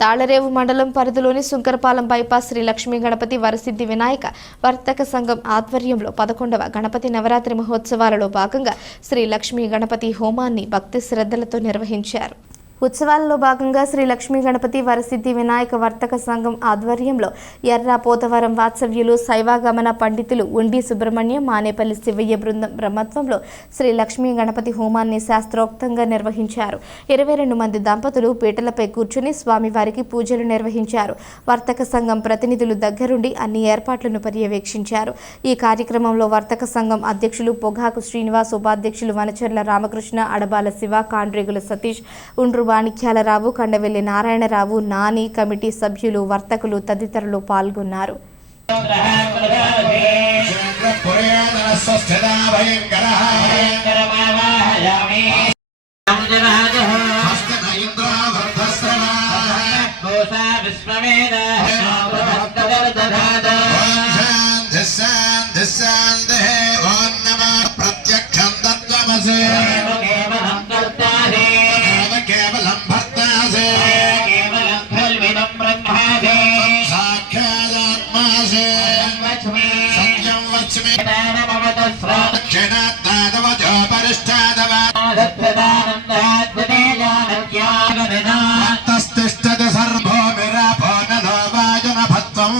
తాళరేవు మండలం పరిధిలోని సుంకరపాలెం బైపాస్ శ్రీ లక్ష్మీ గణపతి వరసిద్ధి వినాయక వర్తక సంఘం ఆధ్వర్యంలో పదకొండవ గణపతి నవరాత్రి మహోత్సవాలలో భాగంగా శ్రీ లక్ష్మీ గణపతి హోమాన్ని భక్తి శ్రద్ధలతో నిర్వహించారు. ఉత్సవాలలో భాగంగా శ్రీ లక్ష్మీ గణపతి వరసిద్ధి వినాయక వర్తక సంఘం ఆధ్వర్యంలో ఎర్ర పోతవరం వాత్సవ్యులు శైవాగమన పండితులు ఉండి సుబ్రహ్మణ్యం మానేపల్లి శివయ్య బృందం బ్రహ్మత్వంలో శ్రీ లక్ష్మీ గణపతి హోమాన్ని శాస్త్రోక్తంగా నిర్వహించారు. ఇరవై రెండు మంది దంపతులు పీటలపై కూర్చుని స్వామివారికి పూజలు నిర్వహించారు. వర్తక సంఘం ప్రతినిధులు దగ్గరుండి అన్ని ఏర్పాట్లను పర్యవేక్షించారు. ఈ కార్యక్రమంలో వర్తక సంఘం అధ్యక్షులు పొగాకు శ్రీనివాస్ ఉపాధ్యక్షులు వనచర్ల రామకృష్ణ అడబాల శివ కాండ్రేగుల సతీష్ ఉండ్రు వాణిక్యాలరావు కండవెల్లి నారాయణరావు నాని కమిటీ సభ్యులు వర్తకులు తదితరులు పాల్గొన్నారు. పురేణస్వస్థితా సత్యం వచ్మి దక్షిణాత్తాదవజో పరిష్టాదవ తస్తిష్టతి సర్వోమిరాపో నలో వాయునభత్వం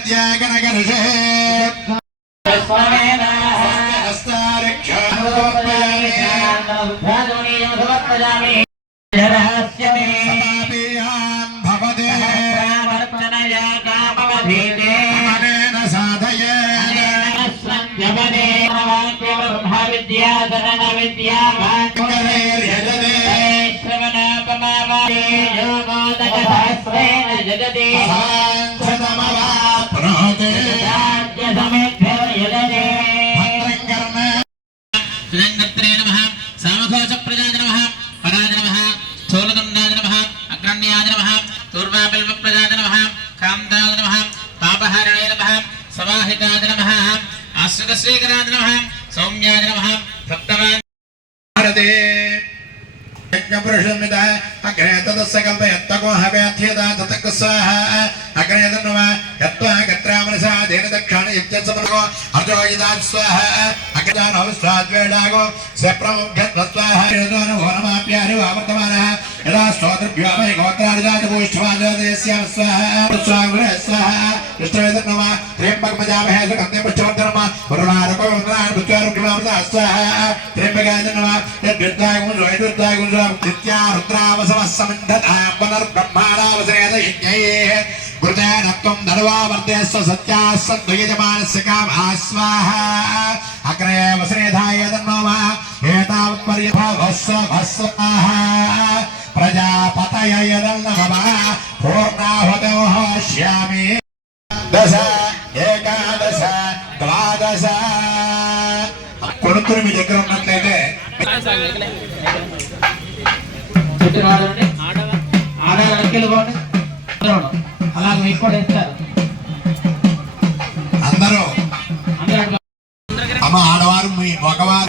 సందేహ విద్యాగణగర్షే భవదే అనేన సాధయేన గణేర్యజనే అగ్రణ్యాయ నమ తూర్వాబిల్వ ప్రజాయ నమ కాంతాయ నమ పాపహారణాయ నమ సమాహితాయ నమ ఆశ్రితశ్రీకరాయ నమ సౌమ్యాయ నమ భక్తవాన్ భారతే యజ్ఞపురుషమిద అగ్రే తదస్య కల్పయత్తకో హవ్యాథ్యదా తతక స్వాహ అగ్రే తన్నువ యత్వా గత్రామనసా దేన దక్షాణ యజ్ఞసమనగో అర్జో స్వాహ అగ్రజానో స్వాద్వేడాగో స్వప్రముఖ్యత్వ స్వాహ యదోన ఓనమాప్యాని వావర్తమాన यदा स्तोत्रभ्योमहि गोत्रादिराजभूष्ठमाजदेश्याम स्वाहा स्वाग्रह स्वाहा विष्णुवेदक नमः त्र्यम्बकमजामहे सुगन्धिं पुष्टवर्धनमः वरुणारकवन्द्रान् पुष्टवर्धनमः स्वाहा त्र्यम्बकाय नमः यद्विद्वागुं रोहितविद्वागुं नित्या रुद्रावसवः समन्धताम्बनर्ब्रह्माणावसरेण यज्ञैः गुरुदेनत्वं धर्वावर्तेस्व सत्याः सद्वयजमानस्य काम आस्वाहा अग्रे वसरेधाय तन्मो एतावत्पर्यभवस्व भस्वाहा నమ పూర్ణాహుతో శ్యామి దశ ఏకాదశ ద్వాదశ కొనుక్కుని మీ దగ్గర ఉన్నట్లయితే అలాగే మీకు కూడా ఇస్తారు. అందరూ అందరూ అమ్మ ఆడవారు మీ మగవారు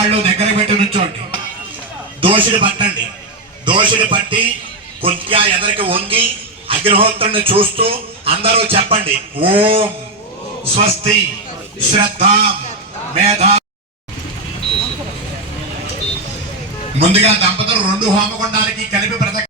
వాళ్ళు దగ్గర పెట్టి నుంచోండి. దోషిని పట్టండి. దోషిని పట్టి కొద్దిగా ఎదరికి వంగి అగ్నిహోత్రుడిని చూస్తూ అందరూ చెప్పండి. ఓం స్వస్తి శ్రద్ధ మేధ. ముందుగా దంపతులు రెండు హోమగుండానికి కలిపి ప్రత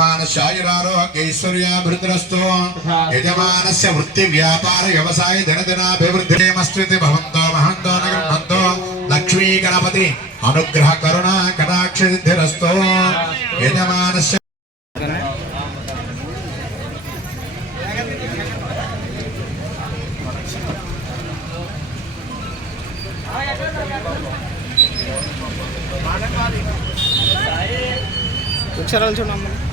యజమానశాయురారోగ్యైశ్వర్యాభివృద్ధిరస్తు యజమానస్య వృత్తి వ్యాపార వ్యవసాయ ధనదినాభివృద్ధిమస్తి భవంతో మహంతో నగంతో లక్ష్మీ గణపతి అనుగ్రహ కరుణ కటాక్ష సిద్ధిరస్తు యజమానస్య ఒకసారి